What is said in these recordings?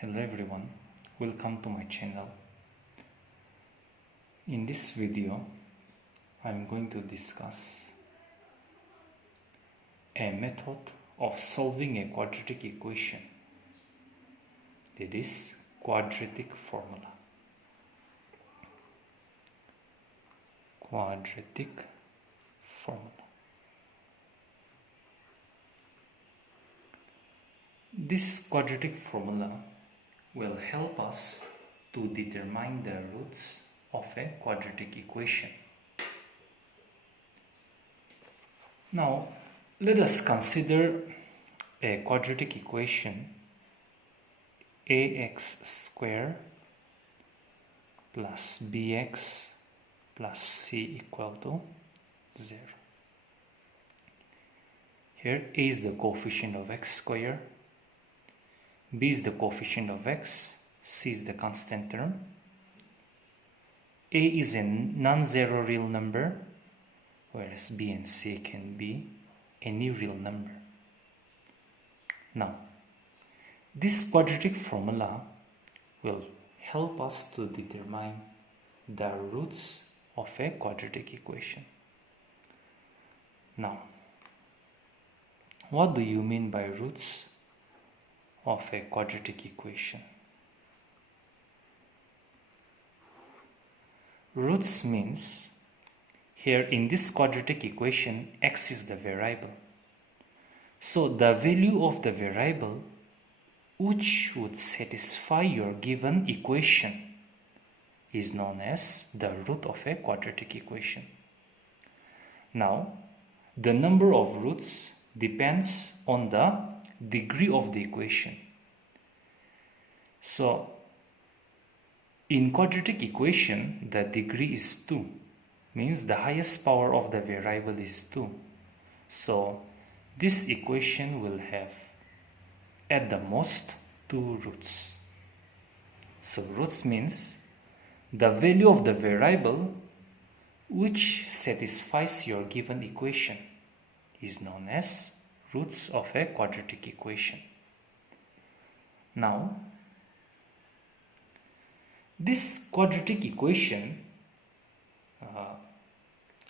Hello everyone, welcome to my channel. In this video, I'm going to discuss a method of solving a quadratic equation, that is quadratic formula. Quadratic formula. This quadratic formula will help us to determine the roots of a quadratic equation. Now, let us consider a quadratic equation ax square plus bx plus c equal to 0. Here a is the coefficient of x square, b is the coefficient of x, c is the constant term. A is a non-zero real number, whereas b and c can be any real number. Now, this quadratic formula will help us to determine the roots of a quadratic equation. Now, what do you mean by roots of a quadratic equation? Roots means, here in this quadratic equation, x is the variable. So the value of the variable which would satisfy your given equation is known as the root of a quadratic equation. Now, the number of roots depends on the degree of the equation. So, in quadratic equation, the degree is 2, means the highest power of the variable is 2. So, this equation will have at the most 2 roots. So, roots means the value of the variable which satisfies your given equation is known as roots of a quadratic equation. Now, this quadratic equation,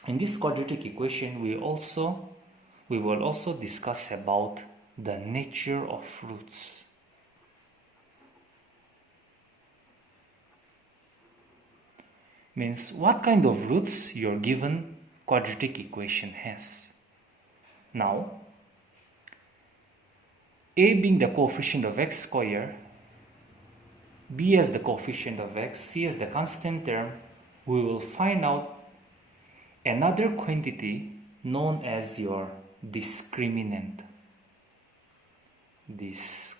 in this quadratic equation, we will also discuss about the nature of roots. Means what kind of roots your given quadratic equation has. Now, a being the coefficient of x square, b as the coefficient of x, c as the constant term, we will find out another quantity known as your discriminant. Discriminant.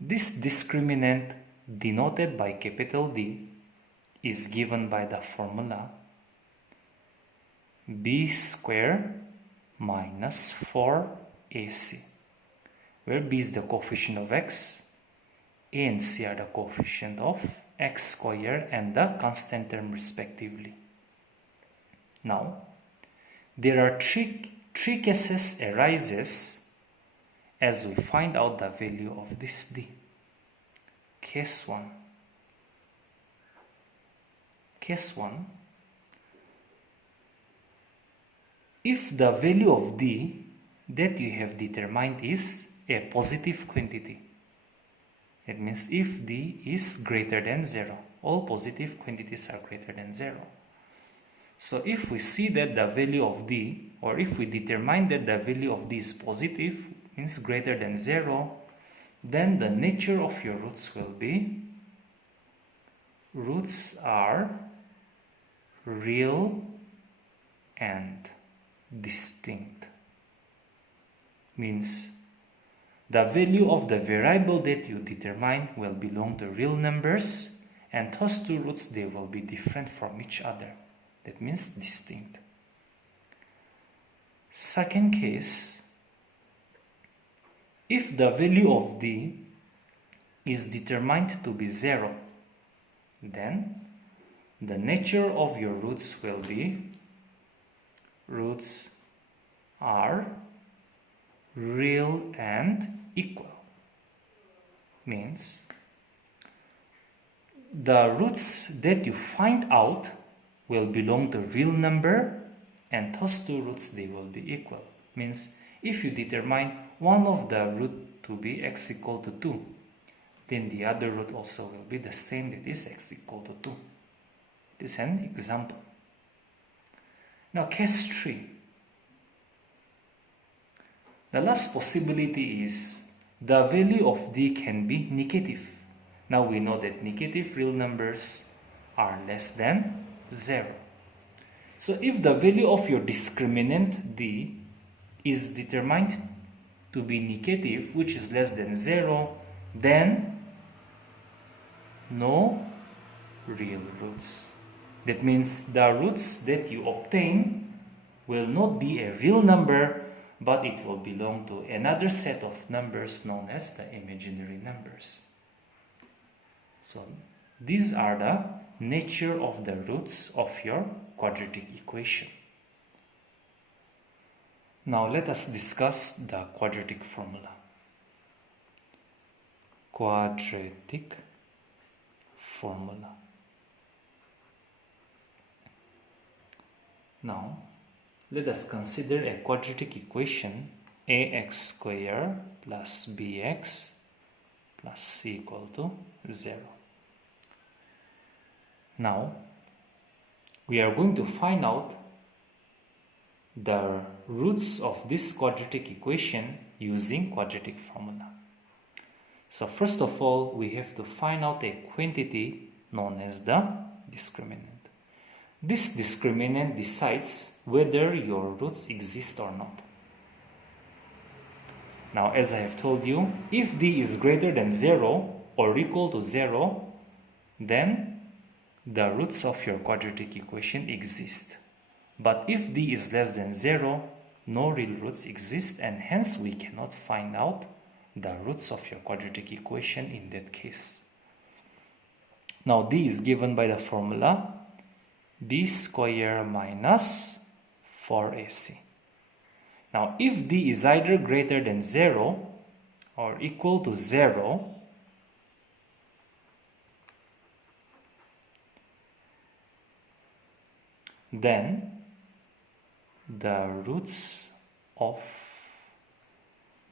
This discriminant, denoted by capital D, is given by the formula b square minus 4ac, where b is the coefficient of x, a and c are the coefficient of x square and the constant term respectively. Now, there are three cases arises as we find out the value of this d. Case 1. Case 1. If the value of d that you have determined is a positive quantity, it means if d is greater than 0, all positive quantities are greater than 0. So if we see that the value of d, or if we determine that the value of d is positive, means greater than 0, then the nature of your roots will be, roots are real and distinct. Means the value of the variable that you determine will belong to real numbers, and those two roots, they will be different from each other. That means distinct. Second case, if the value of d is determined to be 0, then the nature of your roots will be, roots are real and equal. Means the roots that you find out will belong to real number, and those two roots, they will be equal. Means if you determine one of the root to be x equal to 2, then the other root also will be the same, that is x equal to 2. This is an example. Now case 3. The last possibility is the value of d can be negative. Now we know that negative real numbers are less than 0. So if the value of your discriminant d is determined to be negative, which is less than 0, then no real roots. That means the roots that you obtain will not be a real number, but it will belong to another set of numbers known as the imaginary numbers. So these are the nature of the roots of your quadratic equation. Now let us discuss the quadratic formula. Quadratic formula. Now let us consider a quadratic equation ax squared plus bx plus c equal to 0. Now we are going to find out the roots of this quadratic equation using quadratic formula. So first of all, we have to find out a quantity known as the discriminant. This discriminant decides whether your roots exist or not. Now, as I have told you, if d is greater than 0 or equal to 0, then the roots of your quadratic equation exist. But if d is less than 0, no real roots exist, and hence we cannot find out the roots of your quadratic equation in that case. Now d is given by the formula d squared minus 4ac. Now if d is either greater than 0 or equal to 0, then the roots of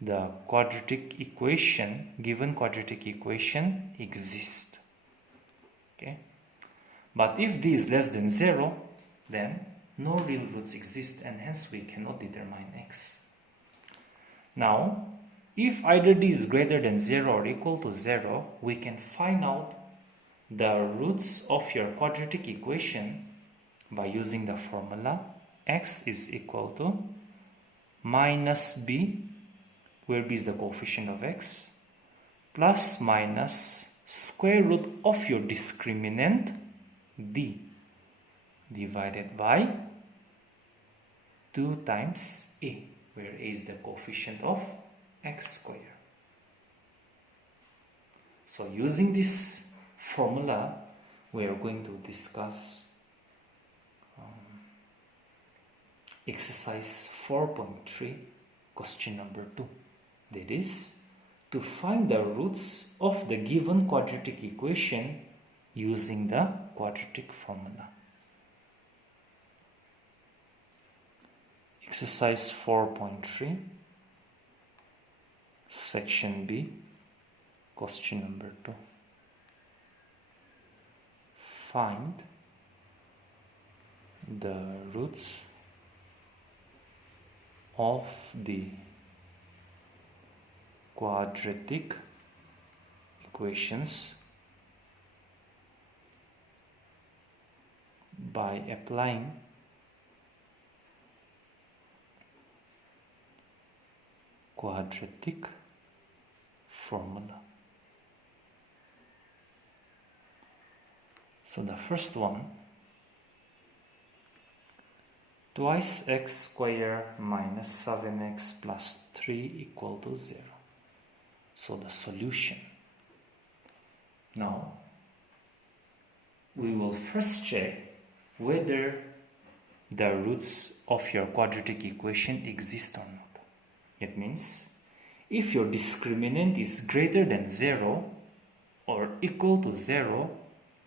the quadratic equation, given quadratic equation, exist. Okay? But if d is less than 0, then no real roots exist, and hence we cannot determine x. Now, if either d is greater than 0 or equal to 0, we can find out the roots of your quadratic equation by using the formula x is equal to minus b, where b is the coefficient of x, plus minus square root of your discriminant d divided by 2 times a, where a is the coefficient of x squared. So using this formula, we are going to discuss exercise 4.3, question number 2. That is, to find the roots of the given quadratic equation using the quadratic formula. Exercise 4.3, section B, question number 2. Find the roots of the quadratic equations by applying quadratic formula. So the first one, twice x squared minus 7x plus 3 equal to 0. So the solution. Now, we will first check whether the roots of your quadratic equation exist or not. It means, If your discriminant is greater than 0 or equal to 0,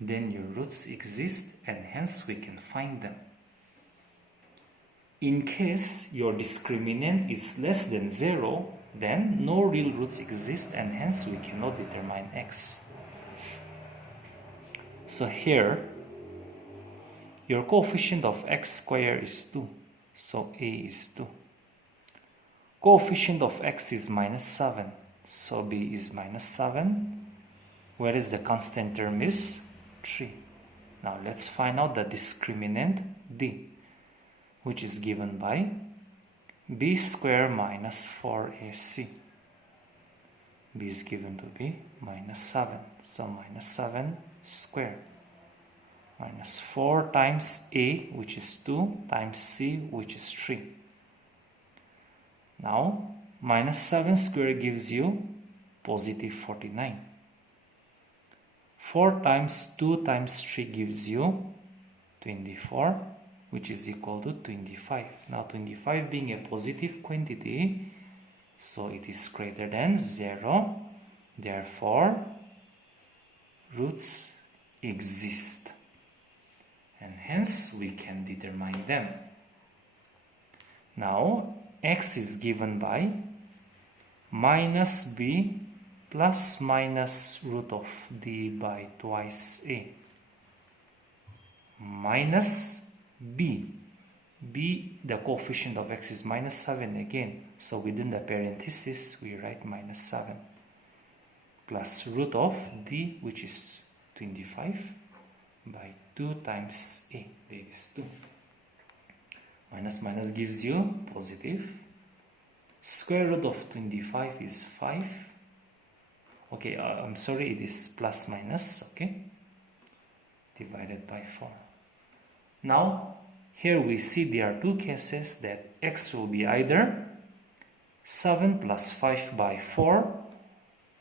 then your roots exist and hence we can find them. In case your discriminant is less than 0, then no real roots exist and hence we cannot determine x. So here, your coefficient of x squared is 2, so a is 2. Coefficient of x is minus 7, so b is minus 7, whereas the constant term is 3. Now let's find out the discriminant d, which is given by b squared minus 4ac. b is given to be minus 7, so minus 7 squared minus 4 times a, which is 2, times c, which is 3. Now minus 7 squared gives you positive 49. 4 times 2 times 3 gives you 24, which is equal to 25. Now 25 being a positive quantity, so it is greater than 0. Therefore, roots exist. And hence we can determine them. Now x is given by minus b plus minus root of d by twice a minus b. b, the coefficient of x is minus 7 again, so within the parenthesis we write minus 7 plus root of d, which is 25, by 2 times a, that is 2. Minus minus gives you positive. Square root of 25 is 5. Okay, I'm sorry, it is plus minus, okay, divided by 4. Now, here we see there are two cases that x will be either 7 plus 5 by 4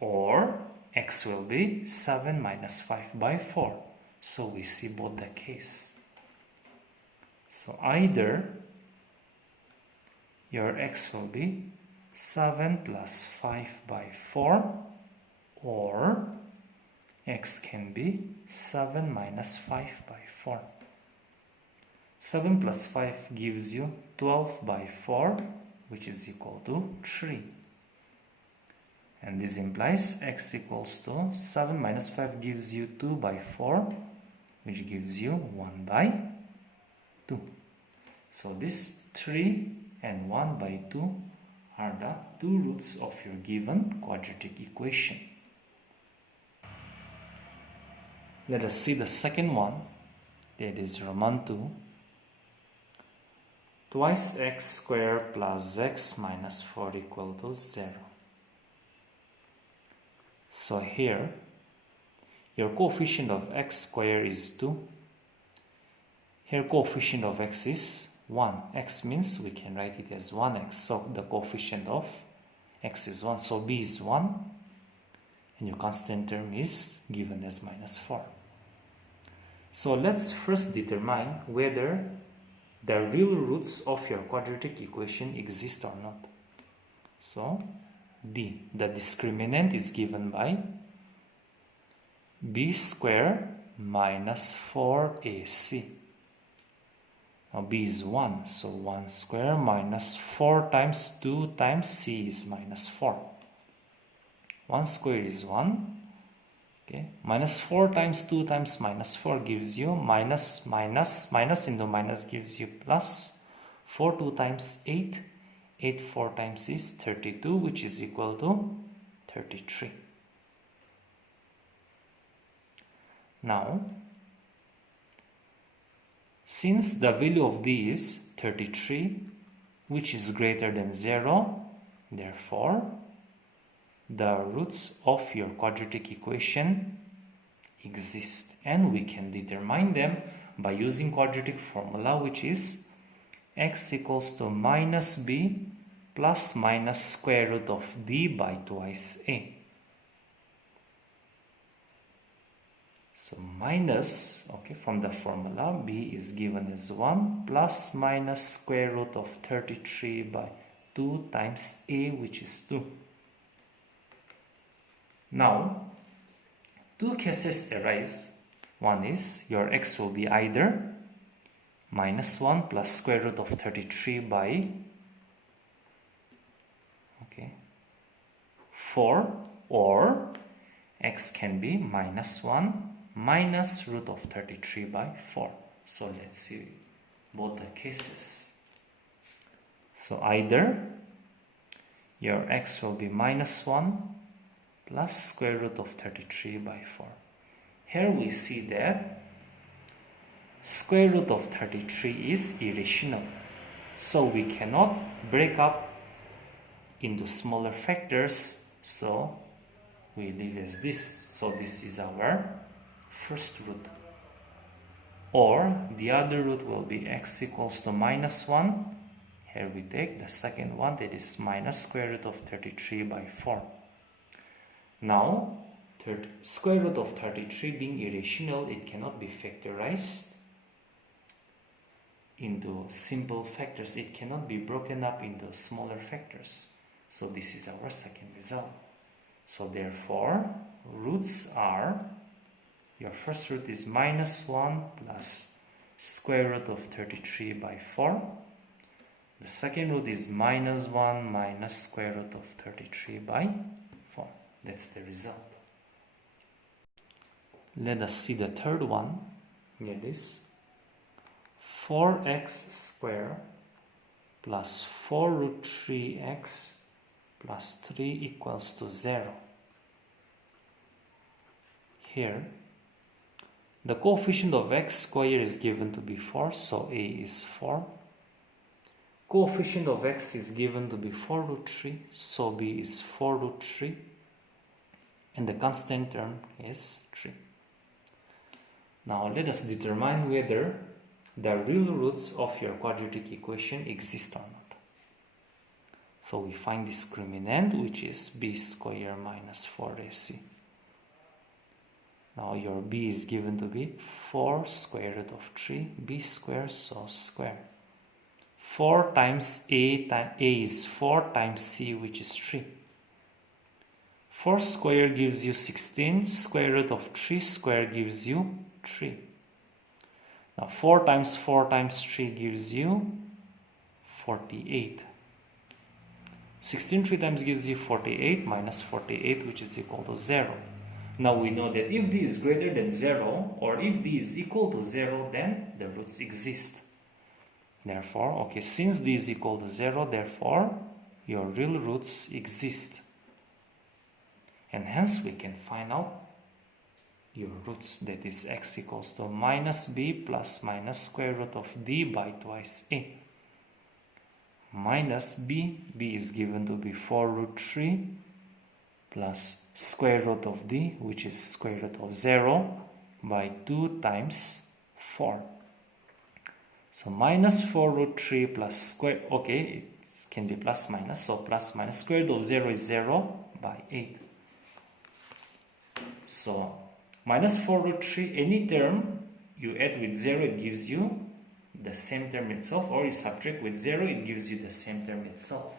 or x will be 7 minus 5 by 4. So we see both the case. So either your x will be 7 plus 5 by 4 or x can be 7 minus 5 by 4. 7 plus 5 gives you 12 by 4, which is equal to 3. And this implies x equals to 7 minus 5 gives you 2 by 4, which gives you 1 by 2. So this 3 and 1 by 2 are the two roots of your given quadratic equation. Let us see the second one, that is Roman 2. Twice x squared plus x minus 4 equal to 0. So here, your coefficient of x squared is 2. Here coefficient of x is 1. X means we can write it as 1x. So the coefficient of x is 1. So b is 1. And your constant term is given as minus 4. So let's first determine whether the real roots of your quadratic equation exist or not. So d, the discriminant is given by b squared minus 4ac. Now b is 1, so 1 square minus 4 times 2 times c is minus 4. 1 square is 1. Okay, minus 4 times 2 times minus 4 gives you minus into minus gives you plus. 4 2 times 8. 8 4 times is 32, which is equal to 33. Now, since the value of d is 33, which is greater than 0, therefore, the roots of your quadratic equation exist, and we can determine them by using quadratic formula, which is x equals to minus b plus minus square root of d by twice a. So minus, okay, from the formula, b is given as 1 plus minus square root of 33 by 2 times a, which is 2. Now, two cases arise. One is your x will be either -1 plus square root of 33 by 4, or x can be -1 minus root of 33 by 4. So let's see both the cases. So either your x will be -1 plus square root of 33 by 4. Here we see that square root of 33 is irrational. So we cannot break up into smaller factors. So we leave as this. So this is our first root. Or the other root will be x equals to -1. Here we take the second one, that is minus square root of 33 by 4. Now, square root of 33 being irrational, it cannot be factorized into simple factors. It cannot be broken up into smaller factors. So this is our second result. So therefore, roots are, your first root is -1 plus square root of 33 by 4. The second root is -1 minus square root of 33 by 4. That's the result. Let us see the third one. Here it is. 4x squared plus 4 root 3x plus 3 equals to 0. Here, the coefficient of x squared is given to be 4, so a is 4. Coefficient of x is given to be 4 root 3, so b is 4 root 3. And the constant term is 3. Now let us determine whether the real roots of your quadratic equation exist or not. So we find discriminant, which is b squared minus 4ac. Now your b is given to be 4 square root of 3, b squared, so square. 4 times a is 4 times c, which is 3. 4 squared gives you 16, square root of 3 squared gives you 3. Now 4 times 4 times 3 gives you 48. 16 3 times gives you 48 minus 48, which is equal to 0. Now we know that if d is greater than 0 or if d is equal to 0, then the roots exist. Therefore, since d is equal to 0, therefore your real roots exist. And hence we can find out your roots, that is x equals to minus b plus minus square root of d by twice a. Minus b is given to be 4 root 3 plus square root of d, which is square root of 0, by 2 times 4. So minus 4 root 3 plus square, it can be plus minus, so plus minus square root of 0 is 0 by 8. So minus 4 root 3, any term you add with 0, it gives you the same term itself, or you subtract with 0, it gives you the same term itself.